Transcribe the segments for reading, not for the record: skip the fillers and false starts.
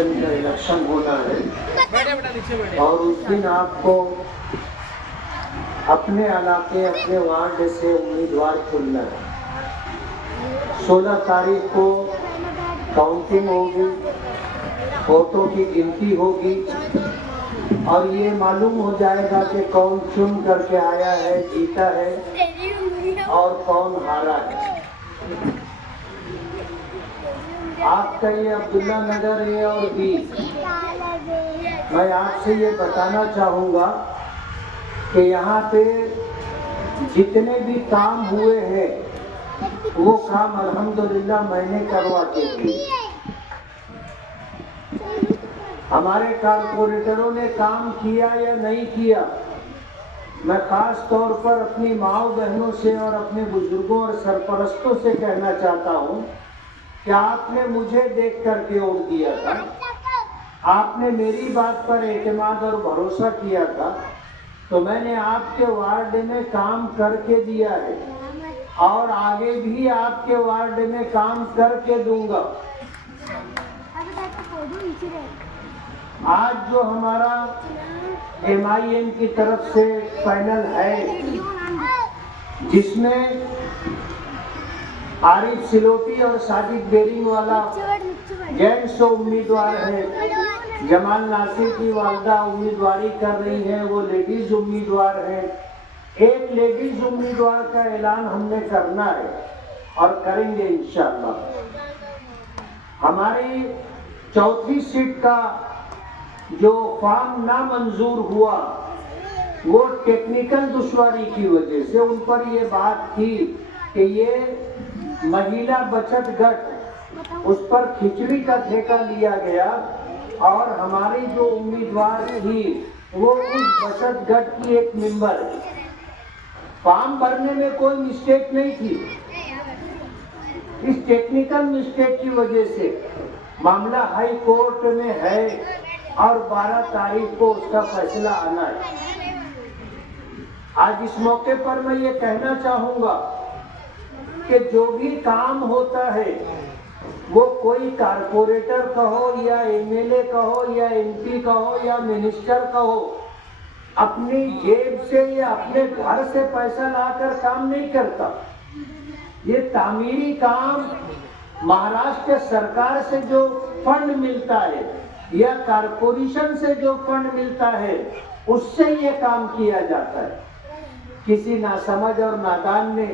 Corporation का election होना है और उस दिन आपको अपने इलाके अपने वार्ड से उम्मीदवार चुनना है। 16 तारीख को काउंटिंग होगी, वोटों की गिनती होगी और ये मालूम हो जाएगा कि कौन चुन करके आया है, जीता है और कौन हारा है। आपका ये अब्दुल्ला नगर ए और बी, मैं आपसे ये बताना चाहूँगा कि यहाँ पे जितने भी काम हुए हैं वो काम अल्हम्दुलिल्लाह मैंने करवा के दिए। हमारे कारपोरेटरों ने काम किया या नहीं किया, मैं खास तौर पर अपनी माओ बहनों से और अपने बुजुर्गों और सरपरस्तों से कहना चाहता हूँ कि आपने मुझे देख करके वोट दिया था, आपने मेरी बात पर एतमाद और भरोसा किया था, तो मैंने आपके वार्ड में काम करके दिया है और आगे भी आपके वार्ड में काम करके दूंगा। आज जो हमारा MIM की तरफ से पैनल है जिसमें आरिफ सिलोटी और सादिक बेरिंग वाला जेंट्स उम्मीदवार है, जमाल नासिर की वालदा उम्मीदवारी कर रही है, वो लेडीज उम्मीदवार है। एक लेडीज उम्मीदवार का ऐलान हमने करना है और करेंगे इंशाअल्लाह। हमारी चौथी सीट का जो फॉर्म नामंजूर हुआ वो टेक्निकल दुश्वारी की वजह से, उन पर ये बात थी कि ये महिला बचत गट, उस पर खिचड़ी का ठेका लिया गया और हमारी जो उम्मीदवार थी वो उस बचत गट की एक मेंबर है। फॉर्म भरने में कोई मिस्टेक नहीं थी, इस टेक्निकल मिस्टेक की वजह से मामला हाई कोर्ट में है और 12 तारीख को उसका फैसला आना है। आज इस मौके पर मैं ये कहना चाहूंगा कि जो भी काम होता है वो कोई कारपोरेटर कहो या MLA कहो या MP कहो या मिनिस्टर कहो, अपनी जेब से या अपने घर से पैसा लाकर काम नहीं करता। ये तामीरी काम महाराष्ट्र सरकार से जो फंड मिलता है या कारपोरेशन से जो फंड मिलता है उससे ये काम किया जाता है। किसी नासमझ और नादान ने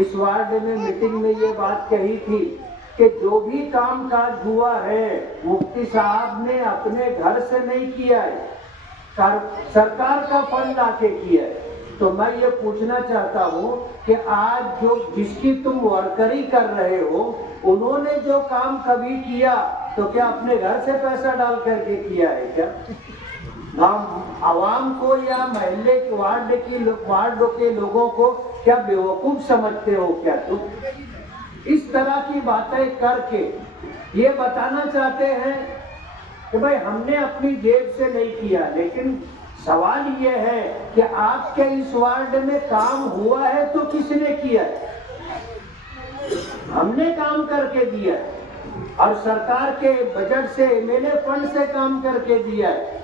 इस वार्ड में मीटिंग में ये बात कही थी कि जो भी काम काज हुआ है मुफ्ती साहब ने अपने घर से नहीं किया है, सरकार का फंड लाके किया है। तो मैं ये पूछना चाहता हूँ कि आज जो जिसकी तुम वर्करी कर रहे हो उन्होंने जो काम कभी किया तो क्या अपने घर से पैसा डाल करके किया है क्या? आवाम को या महल्ले के वार्ड के लोगों को क्या बेवकूफ समझते हो क्या तुम? इस तरह की बातें करके ये बताना चाहते हैं कि भाई हमने अपनी जेब से नहीं किया, लेकिन सवाल ये है कि आपके इस वार्ड में काम हुआ है तो किसने किया है? हमने काम करके दिया है और सरकार के बजट से MLA फंड से काम करके दिया है।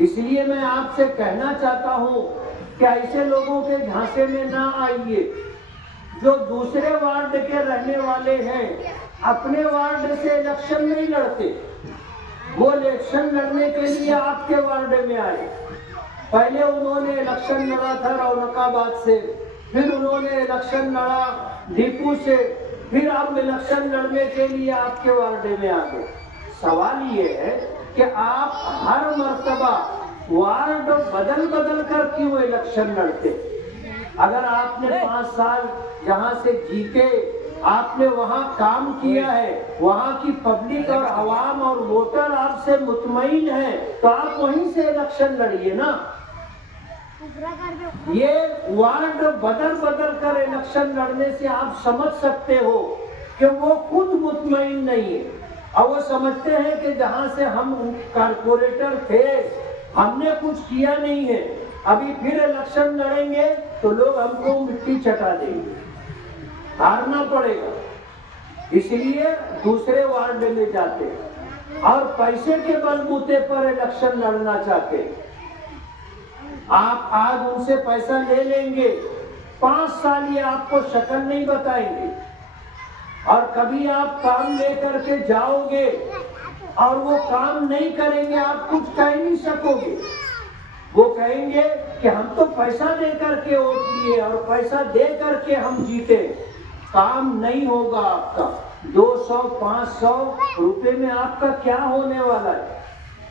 इसलिए मैं आपसे कहना चाहता हूँ कि ऐसे लोगों के झांसे में ना आइए। जो दूसरे वार्ड के रहने वाले हैं अपने वार्ड से इलेक्शन नहीं लड़ते, वो इलेक्शन लड़ने के लिए आपके वार्ड में आए। पहले उन्होंने इलेक्शन लड़ा था रौनकाबाद से, फिर उन्होंने इलेक्शन लड़ा दीपू से, फिर अब इलेक्शन लड़ने के लिए आपके वार्ड में आ गए। सवाल ये है कि आप हर मर्तबा वार्ड बदल बदल कर क्यों इलेक्शन लड़ते? अगर आपने 5 साल जहाँ से जीते, आपने वहाँ काम किया है, वहाँ की पब्लिक और अवाम और वोटर आपसे मुतमईन है, तो आप वहीं से इलेक्शन लड़िए ना। ये वार्ड बदल बदल कर इलेक्शन लड़ने से आप समझ सकते हो कि वो खुद मुतमईन नहीं है और वो समझते हैं कि जहाँ से हम कारपोरेटर थे हमने कुछ किया नहीं है, अभी फिर इलेक्शन लड़ेंगे तो लोग हमको मिट्टी चटा देंगे, हारना पड़ेगा। इसलिए दूसरे वार्ड में जाते हैं। और पैसे के बलबूते पर इलेक्शन लड़ना चाहते हैं। आप आज उनसे पैसा ले लेंगे, 5 साल ये आपको शक्ल नहीं बताएंगे, और कभी आप काम लेकर के जाओगे और वो काम नहीं करेंगे, आप कुछ कह नहीं सकोगे। वो कहेंगे कि हम तो पैसा दे करके वोट दिए और पैसा दे करके हम जीते, काम नहीं होगा आपका। 200-500 रुपए में आपका क्या होने वाला है?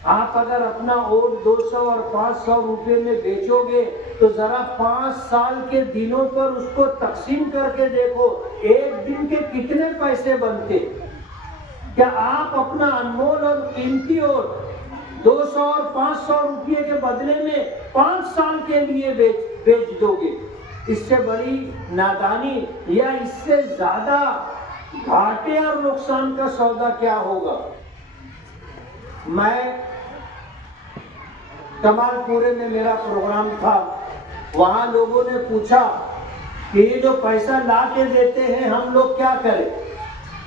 आप अगर अपना वोट 200 और 500 रुपए में बेचोगे तो जरा 5 साल के दिनों पर उसको तकसीम करके देखो, एक दिन के कितने पैसे बनते। क्या आप अपना अनमोल और कीमती वोट 200 और 500 रुपये के बदले में 5 साल के लिए बेच दोगे? इससे बड़ी नादानी या इससे ज्यादा घाटे और नुकसान का सौदा क्या होगा? मैं कमालपुरे में मेरा प्रोग्राम था, वहां लोगों ने पूछा कि ये जो पैसा ला के देते हैं हम लोग क्या करें।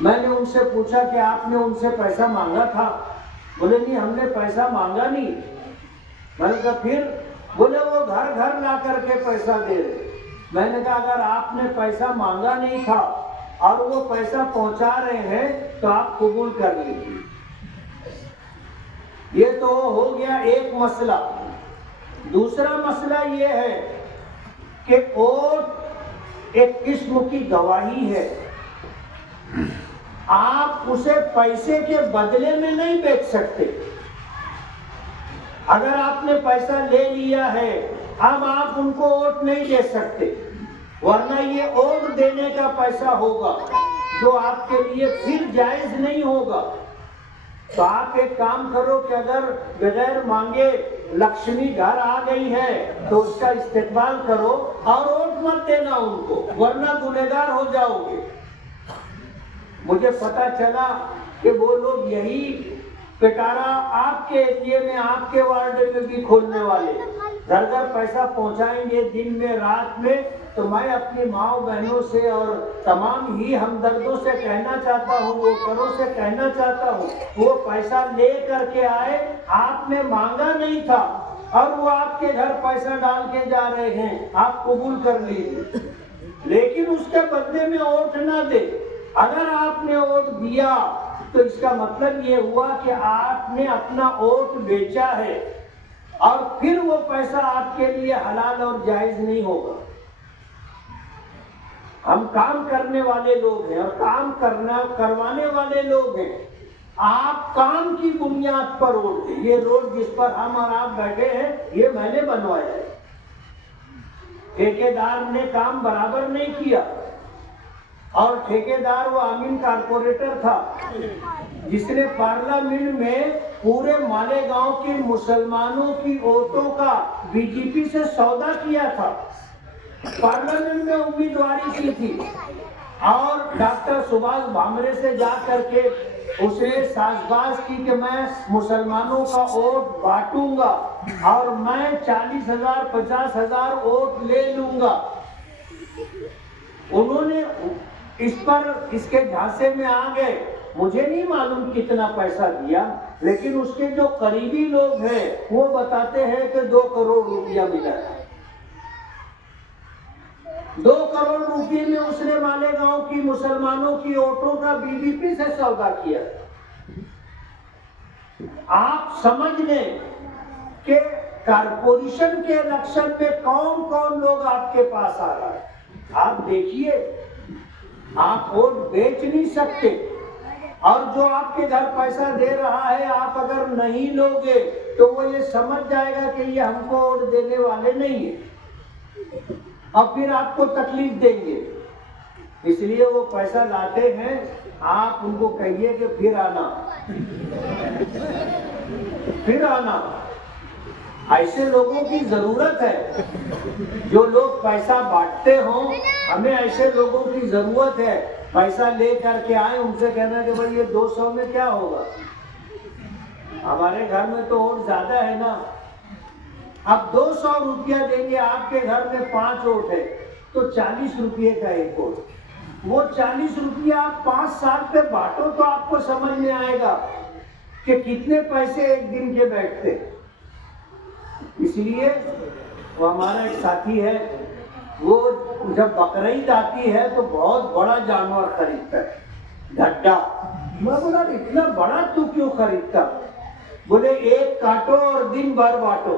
मैंने उनसे पूछा कि आपने उनसे पैसा मांगा था? बोले नहीं, हमने पैसा मांगा नहीं। मैंने कहा फिर? बोले वो घर घर ला करके पैसा दे रहे। मैंने कहा अगर आपने पैसा मांगा नहीं था और वो पैसा पहुंचा रहे हैं तो आप कबूल कर लीजिए। ये तो हो गया एक मसला। दूसरा मसला ये है कि वोट एक किस्म की गवाही है, आप उसे पैसे के बदले में नहीं बेच सकते। अगर आपने पैसा ले लिया है, अब आप उनको वोट नहीं दे सकते, वरना ये वोट देने का पैसा होगा जो आपके लिए फिर जायज नहीं होगा। तो आप एक काम करो कि अगर बगैर मांगे लक्ष्मी घर आ गई है तो उसका इस्तेमाल करो और वोट मत देना उनको, वरना गुनहगार हो जाओगे। मुझे पता चला कि वो लोग यही पिटारा आपके एरिया में, आपके वार्ड में भी खोलने वाले, घर घर पैसा पहुंचाएंगे दिन में रात में। तो मैं अपनी माँ बहनों से और तमाम ही हमदर्दों से कहना चाहता हूँ, वो करो से कहना चाहता हूँ, वो पैसा ले करके आए, आपने मांगा नहीं था और वो आपके घर पैसा डाल के जा रहे हैं, आप कबूल कर लीजिए, लेकिन उसके बदले में वोट ना दे। अगर आपने वोट दिया तो इसका मतलब ये हुआ कि आपने अपना वोट बेचा है और फिर वो पैसा आपके लिए हलाल और जायज नहीं होगा। हम काम करने वाले लोग हैं और काम करवाने वाले लोग हैं। आप काम की बुनियाद पर वोट दें। ये रोड जिस पर हम और आप बैठे हैं ये मैंने बनवाया है, ठेकेदार ने काम बराबर नहीं किया और ठेकेदार वो अमीन कारपोरेटर था जिसने पार्लियामेंट में पूरे मालेगांव के मुसलमानों की वोटों का बीजेपी से सौदा किया था। पार्लियामेंट में उम्मीदवारी की थी और डॉक्टर सुभाष भामरे से जा करके उसने साजबाज की कि मैं मुसलमानों का वोट बांटूंगा और मैं 40,000 50,000 वोट ले लूंगा। उन्होंने इस पर इसके झांसे में आ गए। मुझे नहीं मालूम कितना पैसा दिया, लेकिन उसके जो करीबी लोग हैं वो बताते हैं कि 2 करोड़ रुपया मिला है। 2 करोड़ रुपये में उसने मालेगांव की मुसलमानों की वोटों का बीजेपी से सौदा किया। आप समझ लें कि कारपोरेशन के इलेक्शन में कौन कौन लोग आपके पास आ रहा है। आप देखिए, आप वोट बेच नहीं सकते और जो आपके घर पैसा दे रहा है आप अगर नहीं लोगे तो वो ये समझ जाएगा कि ये हमको वोट देने वाले नहीं है और फिर आपको तकलीफ देंगे। इसलिए वो पैसा लाते हैं, आप उनको कहिए कि फिर आना फिर आना। ऐसे लोगों की जरूरत है जो लोग पैसा बांटते हों। हमें ऐसे लोगों की जरूरत है, पैसा ले करके आए, उनसे कहना कि भाई ये 200 में क्या होगा, हमारे घर में तो और ज्यादा है ना। अब 200 रुपया देंगे, आपके घर में 5 वोट है तो 40 रुपये का एक वोट। वो 40 रुपया आप 5 साल पे बांटो तो आपको समझ में आएगा कि कितने पैसे एक दिन के बैठते। इसलिए वो हमारा एक साथी है, वो जब बकरीद आती है तो बहुत बड़ा जानवर खरीदता है, ढड्डा। मैं बोला इतना बड़ा तू क्यों खरीदता? बोले एक काटो और दिन भर बांटो।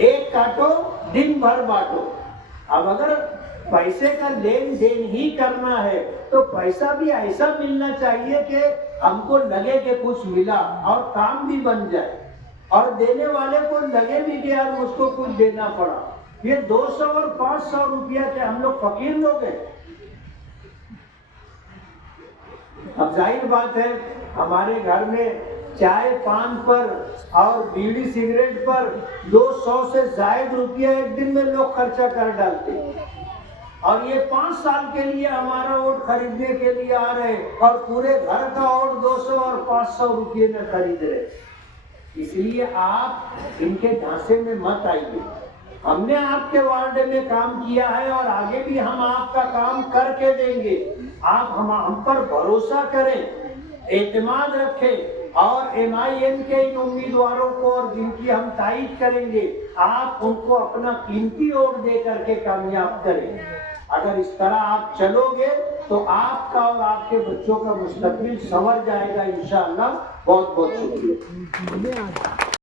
एक काटो दिन भर बांटो। अब अगर पैसे का लेन देन ही करना है तो पैसा भी ऐसा मिलना चाहिए कि हमको लगे कि कुछ मिला और काम भी बन जाए, और देने वाले को लगे भी कि यार मुझको कुछ देना पड़ा। ये 200 और 500 रुपया के हम लोग फकीर लोग हैं। अब जाहिर बात है हमारे घर में चाय पान पर और बीड़ी सिगरेट पर 200 से ज्यादा रुपया एक दिन में लोग खर्चा कर डालते हैं, और ये 5 साल के लिए हमारा वोट खरीदने के लिए आ रहे और पूरे घर का वोट 200 और 500 रुपये में खरीद रहे। इसलिए आप इनके ढांचे में मत आइए। हमने आपके वार्ड में काम किया है और आगे भी हम आपका काम करके देंगे। आप हम पर भरोसा करें, एतमाद रखें, और MIM के इन उम्मीदवारों को और जिनकी हम तारीफ करेंगे, आप उनको अपना कीमती वोट दे करके कामयाब करें। अगर इस तरह आप चलोगे तो आपका और आपके बच्चों का मुस्तकबिल संवर जाएगा इंशाअल्लाह। बहुत बहुत शुक्रिया।